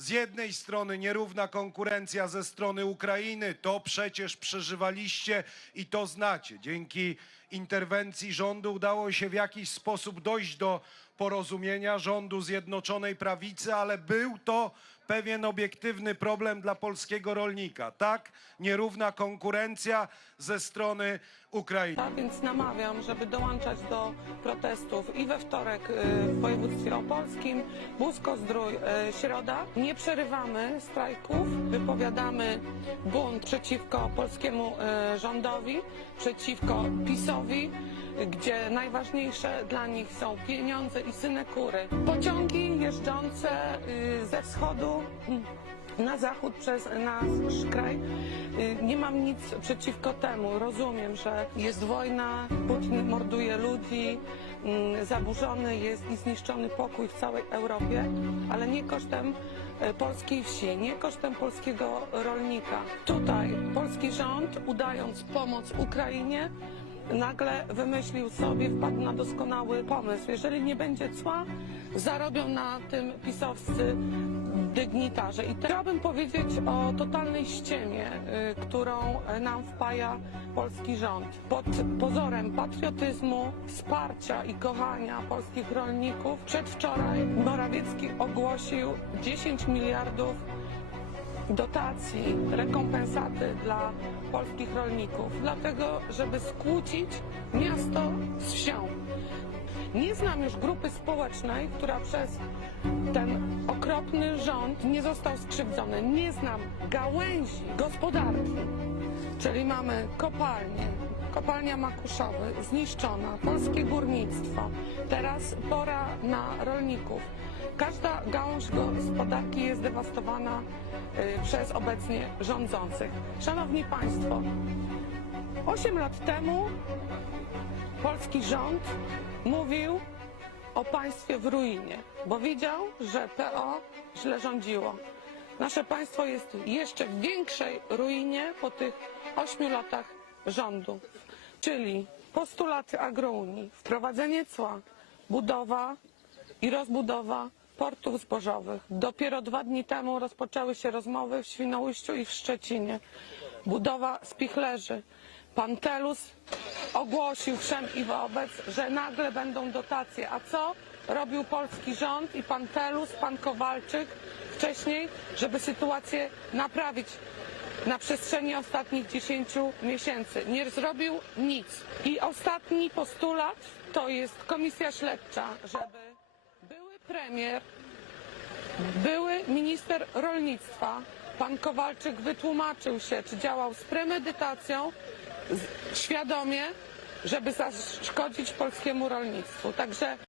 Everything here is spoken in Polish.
Z jednej strony nierówna konkurencja ze strony Ukrainy, to przecież przeżywaliście i to znacie. Dzięki interwencji rządu udało się w jakiś sposób dojść do porozumienia rządu Zjednoczonej Prawicy, ale był to pewien obiektywny problem dla polskiego rolnika. Tak, nierówna konkurencja ze strony Ukrainy. Tak więc namawiam, żeby dołączać do protestów i we wtorek y, w województwie opolskim, Busko-Zdrój, y, Środa. Nie przerywamy strajków, wypowiadamy bunt przeciwko polskiemu y, rządowi, przeciwko PiSowi, gdzie najważniejsze dla nich są pieniądze i synekury. Pociągi jeżdżące ze wschodu na zachód przez nasz kraj. Y, Nie mam nic przeciwko temu. Rozumiem, że jest wojna, Putin morduje ludzi, mm, zaburzony jest i zniszczony pokój w całej Europie, ale nie kosztem e, polskiej wsi, nie kosztem polskiego rolnika. Tutaj polski rząd, udając pomoc Ukrainie, nagle wymyślił sobie, wpadł na doskonały pomysł. Jeżeli nie będzie cła, zarobią na tym pisowscy dygnitarze. I chciałabym powiedzieć o totalnej ściemie, y, którą nam wpaja polski rząd. Pod pozorem patriotyzmu, wsparcia i kochania polskich rolników przedwczoraj Morawiecki ogłosił 10 miliardów dotacji, rekompensaty dla polskich rolników, dlatego żeby skłócić miasto z wsią. Nie znam już grupy społecznej, która przez ten okropny rząd nie został skrzywdzony. Nie znam gałęzi gospodarki, czyli mamy kopalnie, kopalnia Makuszowy zniszczona, polskie górnictwo. Teraz pora na rolników. Każda gałąź gospodarki jest dewastowana y, przez obecnie rządzących. Szanowni Państwo, 8 lat temu polski rząd mówił o państwie w ruinie, bo widział, że PO źle rządziło. Nasze państwo jest jeszcze w większej ruinie po tych ośmiu latach rządu, czyli postulaty agrounii, wprowadzenie cła, budowa i rozbudowa portów zbożowych. Dopiero dwa dni temu rozpoczęły się rozmowy w Świnoujściu i w Szczecinie. Budowa spichlerzy. Pan Telus ogłosił wszem i wobec, że nagle będą dotacje. A co robił polski rząd i pan Telus, pan Kowalczyk wcześniej, żeby sytuację naprawić na przestrzeni ostatnich 10 miesięcy? Nie zrobił nic. I ostatni postulat to jest komisja śledcza, żeby były premier, były minister rolnictwa, pan Kowalczyk wytłumaczył się, czy działał z premedytacją, świadomie, żeby zaszkodzić polskiemu rolnictwu. Także